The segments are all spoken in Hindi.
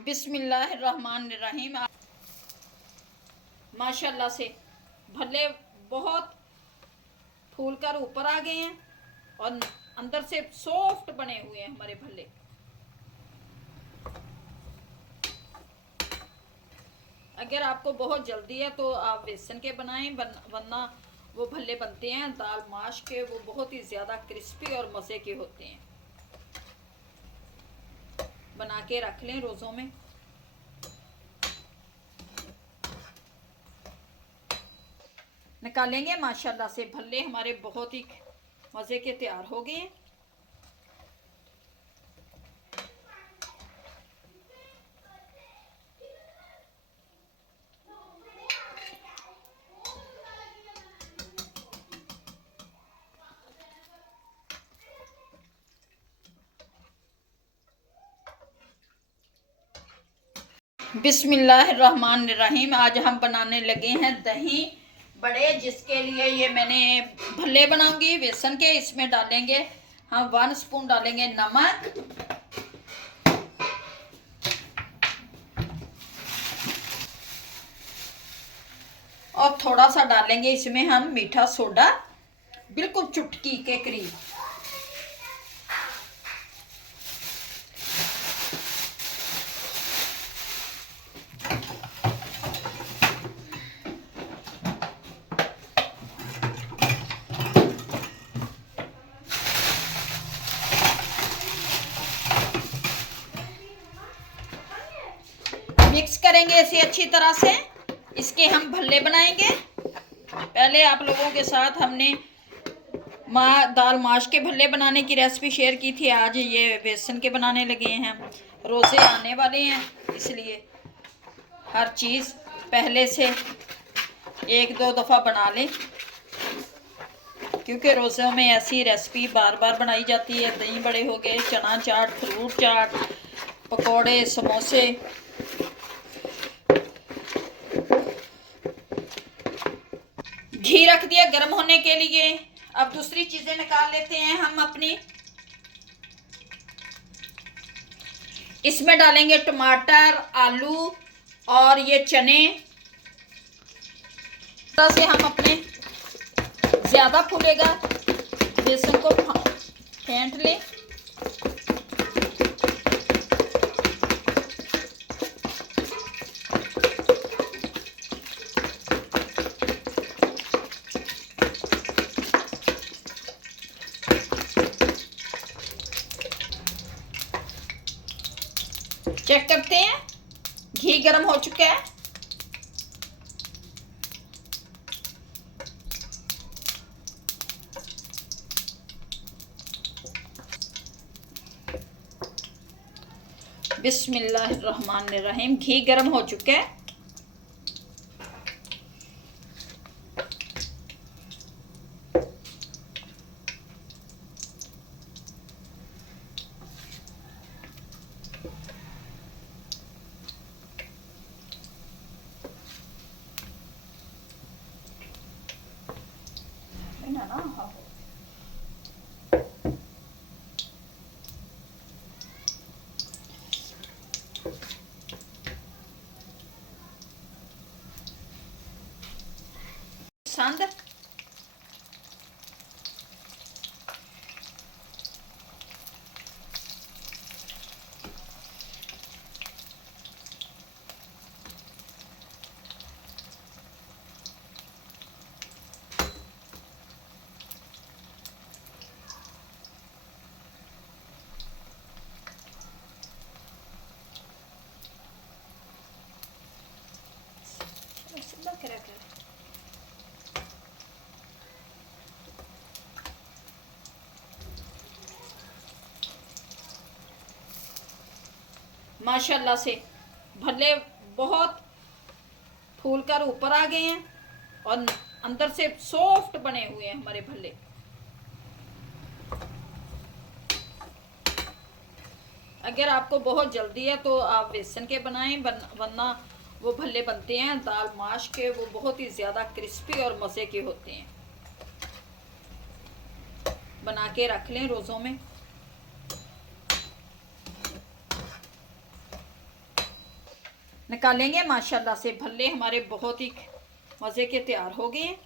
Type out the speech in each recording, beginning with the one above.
बिस्मिल्लाहिर्रहमानिर्रहीम। माशाल्लाह से भल्ले बहुत फूल कर ऊपर आ गए हैं और अंदर से सॉफ्ट बने हुए हैं हमारे भल्ले। अगर आपको बहुत जल्दी है तो आप बेसन के बनाएं, वरना वो भल्ले बनते हैं दाल माश के, वो बहुत ही ज़्यादा क्रिस्पी और मज़े के होते हैं। बना के रख लें रोज़ों में। निकालेंगे माशाल्लाह से भल्ले हमारे बहुत ही मज़े के तैयार हो गए हैं। बिस्मिल्लाहिर्रहमानिर्रहीम। आज हम बनाने लगे हैं दही बड़े, जिसके लिए ये मैंने भल्ले बनाऊंगी बेसन के। इसमें डालेंगे हम 1 स्पून डालेंगे नमक, और थोड़ा सा डालेंगे इसमें हम मीठा सोडा, बिल्कुल चुटकी के करीब। मिक्स करेंगे इसे अच्छी तरह से। इसके हम भल्ले बनाएंगे। पहले आप लोगों के साथ हमने दाल माश के भल्ले बनाने की रेसिपी शेयर की थी। आज ये बेसन के बनाने लगे हैं। रोज़े आने वाले हैं, इसलिए हर चीज़ पहले से 1-2 दफ़ा बना लें, क्योंकि रोज़ों में ऐसी रेसिपी बार बार बनाई जाती है। दही बड़े हो गए, चना चाट, फ्रूट चाट, पकोड़े, समोसे। घी रख दिया गर्म होने के लिए। अब दूसरी चीज़ें निकाल लेते हैं हम अपनी। इसमें डालेंगे टमाटर, आलू और ये चने। तरह से हम अपने ज़्यादा फूलेगा बेसन को फेंट लें। चेक करते हैं, घी गर्म हो चुका है। बिस्मिल्लाहिर्रहमानिर्रहीम। घी गर्म हो चुका है। पसंद माशाल्लाह से भल्ले बहुत फूल कर ऊपर आ गए हैं और अंदर से सॉफ्ट बने हुए हैं हमारे भल्ले। अगर आपको बहुत जल्दी है तो आप बेसन के बनाएं, वरना वो भल्ले बनते हैं दाल माश के, वो बहुत ही ज़्यादा क्रिस्पी और मज़े के होते हैं। बना के रख लें रोज़ों में। निकालेंगे। माशाल्लाह से भल्ले हमारे बहुत ही मज़े के तैयार हो गए।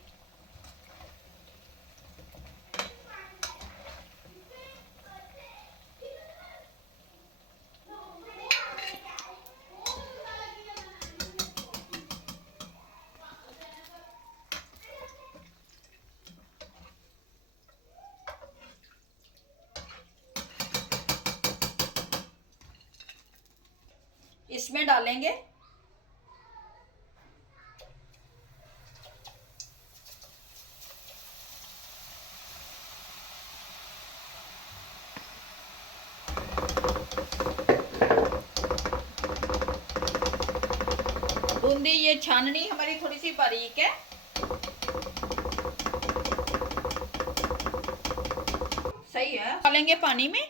इसमें डालेंगे बूंदी। ये छाननी हमारी थोड़ी सी बारीक है। सही है। डालेंगे पानी में।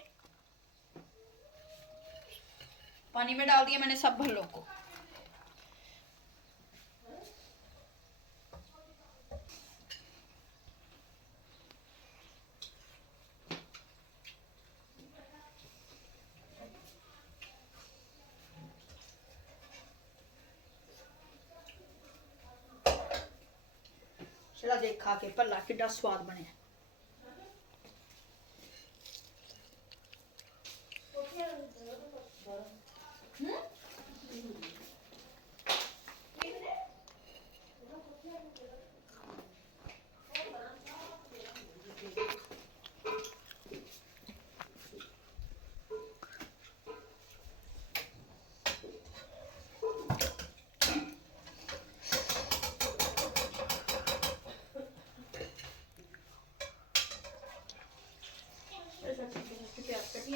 पानी में डाल दिया मैंने सब भल्लों को। चला देख खा के भल्ला कितना स्वाद बने।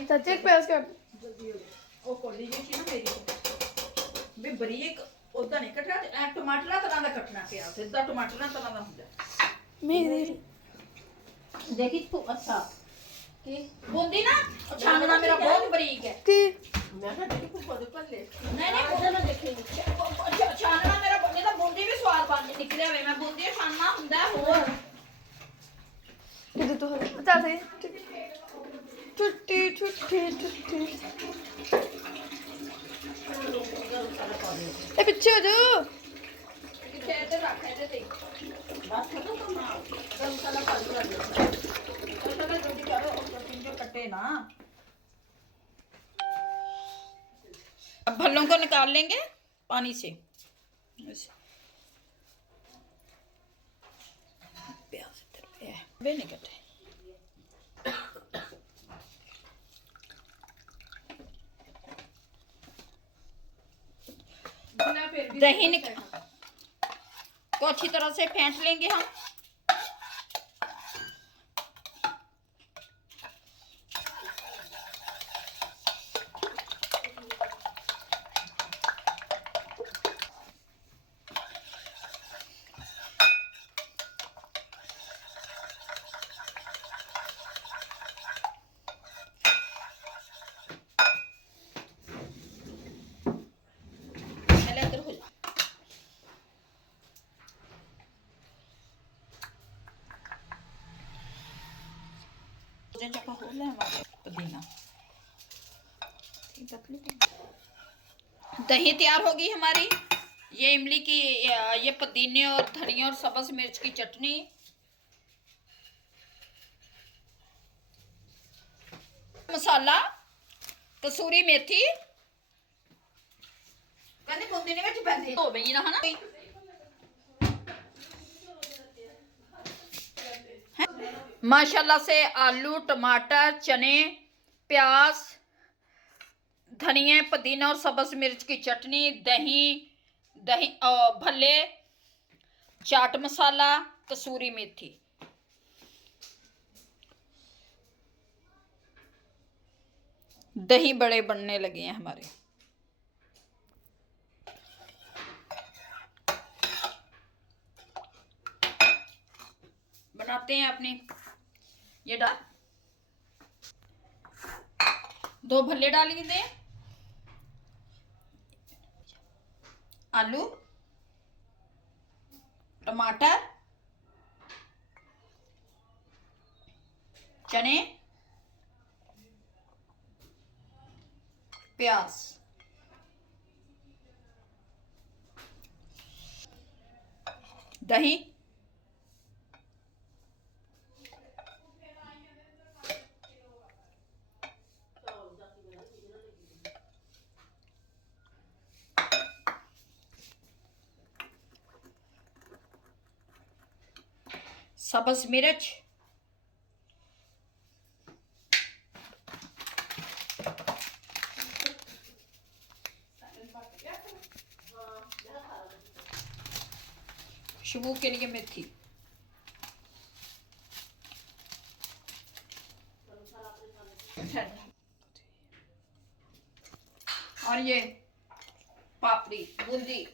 चाची एक प्याज काट ਉਹ ਕੋਲੀ ਜੀ ਸੀ ਨਾ ਮੇਰੀ ਵੀ ਬਰੀਕ ਉਦਾਂ ਨਹੀਂ ਕੱਟਣਾ ਤੇ ਐ ਟਮਾਟਰਾਂ ਤਰ੍ਹਾਂ ਦਾ ਕੱਟਣਾ ਪਿਆ ਸਿੱਧਾ ਟਮਾਟਰਾਂ ਤਰ੍ਹਾਂ ਦਾ ਹੁੰਦਾ। मेरी देखी तू अच्छा की बूंदी ना छानना मेरा बहुत बरीक है। की मैं ना देखी तू बहुत पल्ले नहीं नहीं मैं देखी छानना मेरा बने तो बूंदी भी स्वाद बन निकले हुए। मैं बूंदी छानना ਹੁੰਦਾ ਹੋਰ दीदी तो बता दे छुट्टी छुट्टी छुट्टी ए पीछे हो जाओ। किथे इधर रख दे ते बस खत्म करना गरम मसाला पालू कर दो। तो मैं जल्दी करो और तीन जो कटे ना। अब भल्लों को निकाल लेंगे पानी से। प्याज इधर पे है वे नहीं कटे। दही को अच्छी तरह से फेंट लेंगे हम। दही तैयार होगी हमारी। ये इमली की ये पुदीने और धनिया और सब्ज मिर्च की चटनी। मसाला कसूरी मेथी कहते पुदीने ਵਿੱਚ ਪੈਂਦੇ ਹੋ ਬਈ ਨਾ ਹਨਾ। माशाल्लाह से आलू टमाटर चने प्याज धनिया पुदीना और सब्ज मिर्च की चटनी दही दही भल्ले चाट मसाला कसूरी मेथी। दही बड़े बनने लगे हैं हमारे। बनाते हैं अपने ये डाल दो भल्ले डालेंगे। आलू टमाटर चने प्याज दही, सब्ज मिर्च, खुशबू के लिए मेथी, और ये पापड़ी बूंदी।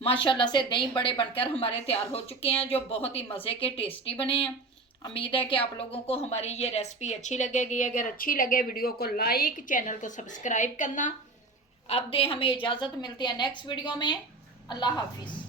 माशाल्लाह से दही बड़े बनकर हमारे तैयार हो चुके हैं, जो बहुत ही मज़े के टेस्टी बने हैं। उम्मीद है कि आप लोगों को हमारी ये रेसिपी अच्छी लगेगी। अगर अच्छी लगे वीडियो को लाइक, चैनल को सब्सक्राइब करना। अब दे हमें इजाज़त, मिलते हैं नेक्स्ट वीडियो में। अल्लाह हाफिज़।